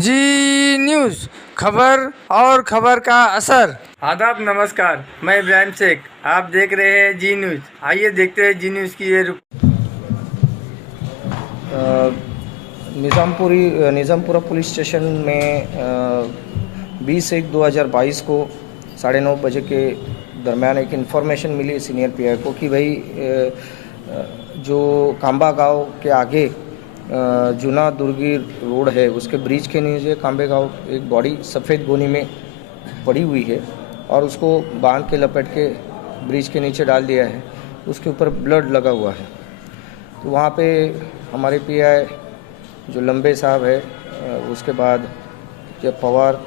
जी news, खबर और खबर का असर। आदाब, नमस्कार, मैं इब्राहिम शेख, आप देख रहे हैं जी न्यूज़। आइए देखते हैं जी न्यूज़ की ये निज़ामपुरा पुलिस स्टेशन में 20/1/2022 को 9:30 बजे के दरमियान एक इन्फॉर्मेशन मिली सीनियर पीआई को कि भाई जो कांबा गांव के आगे जूना दुर्गी रोड है, उसके ब्रिज के नीचे कांबे गांव एक बॉडी सफ़ेद गोनी में पड़ी हुई है और उसको बांध के लपेट के ब्रिज के नीचे डाल दिया है। उसके ऊपर ब्लड लगा हुआ है। तो वहाँ पे हमारे पीआई जो लंबे साहब है, उसके बाद जब पवार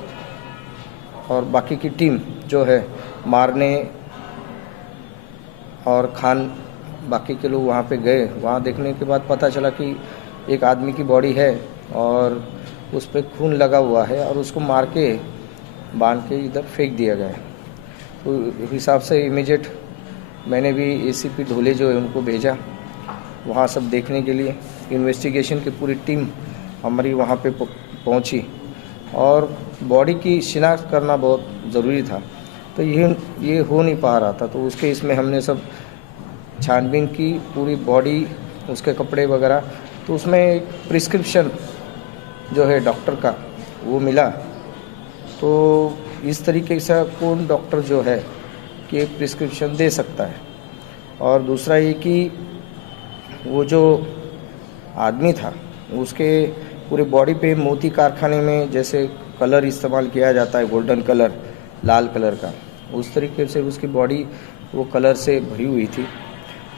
और बाकी की टीम जो है मारने और खान बाकी के लोग वहाँ पे गए। वहाँ देखने के बाद पता चला कि एक आदमी की बॉडी है और उस पर खून लगा हुआ है और उसको मार के बांध के इधर फेंक दिया गया है। तो हिसाब से इमीडिएट मैंने भी एसीपी ढोले जो है उनको भेजा वहाँ सब देखने के लिए। इन्वेस्टिगेशन की पूरी टीम हमारी वहाँ पे पहुँची और बॉडी की शिनाख्त करना बहुत ज़रूरी था, तो ये हो नहीं पा रहा था। तो उसके इसमें हमने सब छानबीन की, पूरी बॉडी, उसके कपड़े वगैरह। तो उसमें एक प्रिस्क्रिप्शन जो है डॉक्टर का वो मिला। तो इस तरीके से कौन डॉक्टर जो है कि प्रिस्क्रिप्शन दे सकता है। और दूसरा ये कि वो जो आदमी था उसके पूरे बॉडी पे मोती कारखाने में जैसे कलर इस्तेमाल किया जाता है, गोल्डन कलर, लाल कलर का, उस तरीके से उसकी बॉडी वो कलर से भरी हुई थी।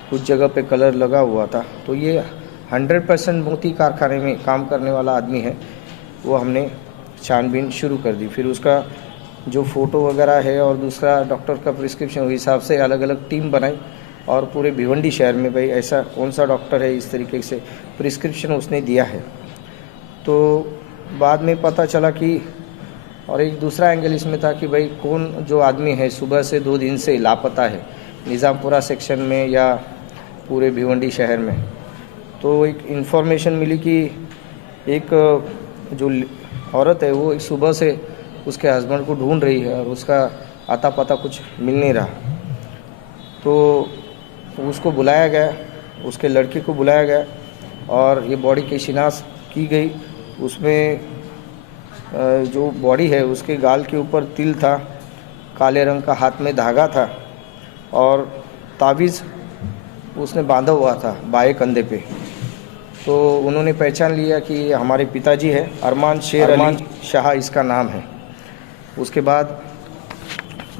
कुछ जगह पे कलर लगा हुआ था। तो ये 100% मोती कारखाने में काम करने वाला आदमी है। वो हमने छानबीन शुरू कर दी। फिर उसका जो फ़ोटो वगैरह है और दूसरा डॉक्टर का प्रिस्क्रिप्शन, उस हिसाब से अलग अलग टीम बनाई और पूरे भिवंडी शहर में भाई ऐसा कौन सा डॉक्टर है इस तरीके से प्रिस्क्रिप्शन उसने दिया है। तो बाद में पता चला कि और एक दूसरा एंगल इसमें था कि भाई कौन जो आदमी है सुबह से 2 दिन से लापता है निज़ामपुरा सेक्शन में या पूरे भिवंडी शहर में। तो एक इन्फॉर्मेशन मिली कि एक जो औरत है वो सुबह से उसके हस्बैंड को ढूंढ रही है और उसका आता पता कुछ मिल नहीं रहा। तो उसको बुलाया गया, उसके लड़के को बुलाया गया और ये बॉडी की शिनाख्त की गई। उसमें जो बॉडी है उसके गाल के ऊपर तिल था, काले रंग का, हाथ में धागा था और ताबीज़ उसने बांधा हुआ था बाएं कंधे पे। तो उन्होंने पहचान लिया कि हमारे पिताजी है, अरमान शेर अली शाह इसका नाम है। उसके बाद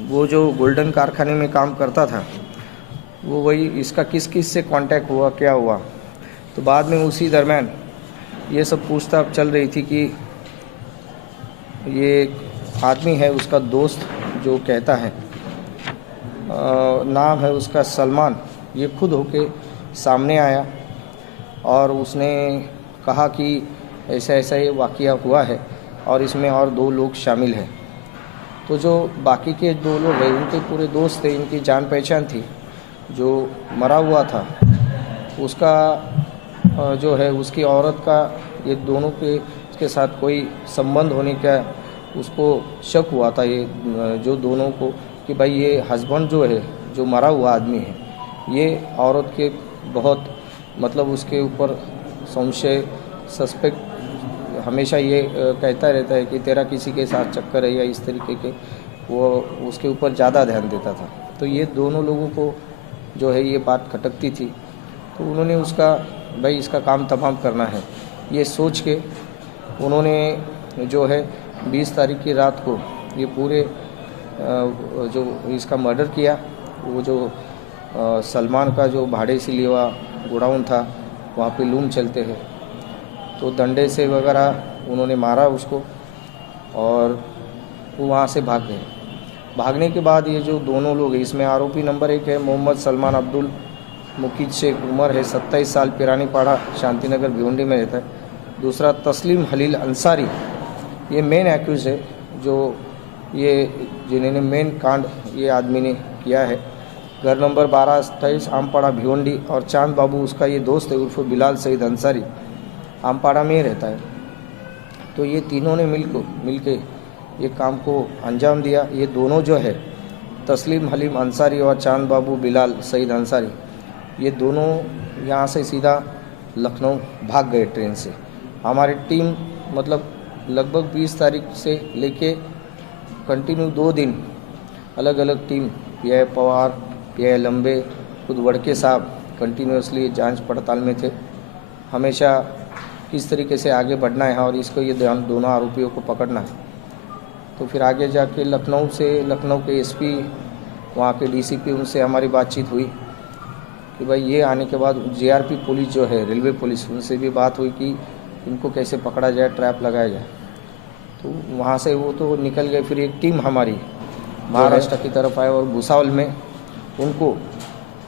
वो जो गोल्डन कारखाने में काम करता था वो वही, इसका किस किस से कांटेक्ट हुआ, क्या हुआ। तो बाद में उसी दरमियान ये सब पूछताछ चल रही थी कि ये आदमी है उसका दोस्त जो कहता है, नाम है उसका सलमान, ये खुद होके सामने आया और उसने कहा कि ऐसा ऐसा ये वाक़या हुआ है और इसमें और 2 लोग शामिल हैं। तो जो बाकी के 2 लोग हैं उनके पूरे दोस्त थे, इनकी जान पहचान थी। जो मरा हुआ था उसका जो है उसकी औरत का ये दोनों के साथ कोई संबंध होने का उसको शक हुआ था, ये जो दोनों को, कि भाई ये हस्बैंड जो है, जो मरा हुआ आदमी है, ये औरत के बहुत मतलब उसके ऊपर संशय, सस्पेक्ट हमेशा ये कहता रहता है कि तेरा किसी के साथ चक्कर है या इस तरीके के, वो उसके ऊपर ज़्यादा ध्यान देता था। तो ये दोनों लोगों को जो है ये बात खटकती थी। तो उन्होंने उसका भाई इसका काम तमाम करना है ये सोच के उन्होंने जो है 20 तारीख की रात को ये पूरे जो इसका मर्डर किया। वो जो सलमान का जो भाड़े से लिया हुआ गोडाउन था वहाँ पे लूम चलते हैं, तो डंडे से वगैरह उन्होंने मारा उसको और वो वहाँ से भाग गए। भागने के बाद ये जो दोनों लोग हैं, इसमें आरोपी नंबर 1 है मोहम्मद सलमान अब्दुल मुकीद शेख, उम्र है 27 साल, पिरानीपाड़ा शांतिनगर भिवंडी में रहता है। दूसरा तस्लीम हलील अंसारी, ये मेन एक्यूज़ है जो ये जिन्होंने मेन कांड ये आदमी ने किया है। घर नंबर 12-28 आमपाड़ा भिवंडी। और चांद बाबू उसका ये दोस्त है उर्फ बिलाल सईद अंसारी, आमपाड़ा में ही रहता है। तो ये तीनों ने मिल के ये काम को अंजाम दिया। ये दोनों जो है तस्लीम हलीम अंसारी और चांद बाबू बिलाल सईद अंसारी, ये दोनों यहाँ से सीधा लखनऊ भाग गए ट्रेन से। हमारी टीम मतलब लगभग 20 तारीख से लेके कंटिन्यू 2 दिन अलग अलग टीम, पीआई पवार, पीआई लंबे, खुद वड़के साहब कंटिन्यूसली जांच पड़ताल में थे। हमेशा किस तरीके से आगे बढ़ना है और इसको ये दोनों आरोपियों को पकड़ना है। तो फिर आगे जाके लखनऊ के एसपी, वहाँ के डीसीपी, उनसे हमारी बातचीत हुई कि भाई ये आने के बाद जीआरपी पुलिस जो है, रेलवे पुलिस, उनसे भी बात हुई कि इनको कैसे पकड़ा जाए, ट्रैप लगाया जाए। तो वहाँ से वो तो निकल गए। फिर एक टीम हमारी महाराष्ट्र की तरफ आए और भुसावल में उनको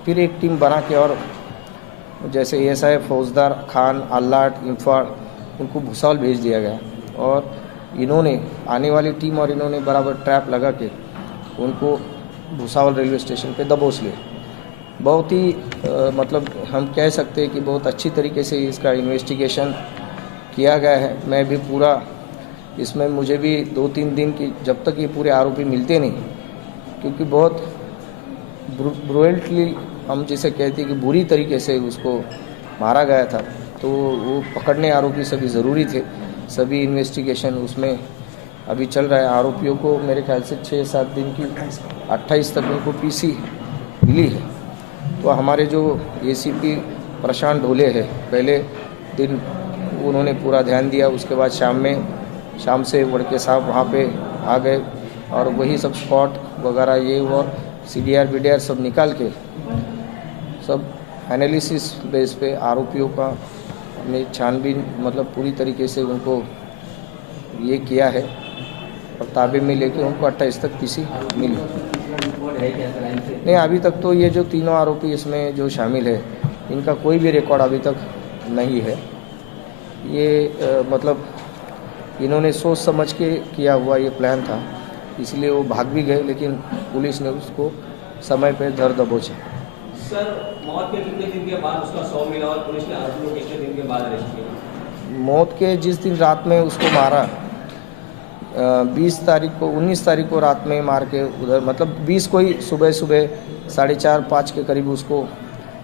फिर एक टीम बना के, और जैसे एएसआई फौजदार खान, अल्लाट, इंफाड़, उनको भुसावल भेज दिया गया। और इन्होंने आने वाली टीम और इन्होंने बराबर ट्रैप लगा के उनको भुसावल रेलवे स्टेशन पे दबोच लिया। बहुत ही मतलब हम कह सकते हैं कि बहुत अच्छी तरीके से इसका इन्वेस्टिगेशन किया गया है। मैं भी पूरा इसमें, मुझे भी 2-3 दिन की, जब तक ये पूरे आरोपी मिलते नहीं, क्योंकि बहुत ब्रुएल्टली हम जिसे कहते हैं कि बुरी तरीके से उसको मारा गया था, तो वो पकड़ने आरोपी सभी ज़रूरी थे। सभी इन्वेस्टिगेशन उसमें अभी चल रहा है। आरोपियों को मेरे ख्याल से 6-7 दिन की 28 तक उनको पीसी मिली है। तो हमारे जो एसीपी प्रशांत ढोले है, पहले दिन उन्होंने पूरा ध्यान दिया, उसके बाद शाम से वड़के साहब वहाँ पे आ गए और वही सब स्पॉट वगैरह ये और CDR BDR सब निकाल के सब एनालिसिस बेस पे आरोपियों का में छानबीन मतलब पूरी तरीके से उनको ये किया है और ताबे में लेके उनको 28 तक पीसी मिली। नहीं, अभी तक तो ये जो तीनों आरोपी इसमें जो शामिल है, इनका कोई भी रिकॉर्ड अभी तक नहीं है। ये मतलब इन्होंने सोच समझ के किया हुआ ये प्लान था, इसलिए वो भाग भी गए, लेकिन पुलिस ने उसको समय पे धर दबोचा। सर, मौत के कितने दिन के बाद उसका शव मिला और पुलिस ने आरोपी को कितने दिन के बाद अरेस्ट किया? मौत के जिस दिन रात में उसको मारा, 19 तारीख को रात में मार के उधर, मतलब 20 को ही सुबह 4:30-5 के करीब उसको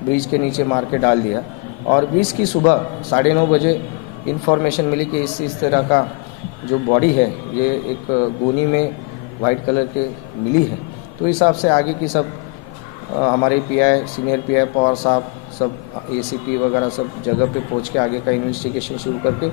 ब्रिज के नीचे मार के डाल दिया। और 20 की सुबह 9:30 बजे इन्फॉर्मेशन मिली कि इस तरह का जो बॉडी है ये एक गोनी में वाइट कलर के मिली है। तो इस हिसाब से आगे की सब हमारे पीआई, सीनियर पीआई पवार साहब, सब एसीपी वगैरह सब जगह पे पहुंच के आगे का इन्वेस्टिगेशन शुरू करके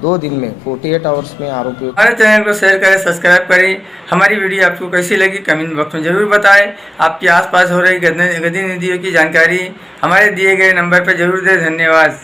2 दिन में 48 आवर्स में आरोपियों। हमारे चैनल को शेयर करें, सब्सक्राइब करें। हमारी वीडियो आपको कैसी लगी कमेंट बॉक्स में जरूर बताएं। आपके आसपास हो रही गतिविधियों की जानकारी हमारे दिए गए नंबर पर जरूर दें। धन्यवाद।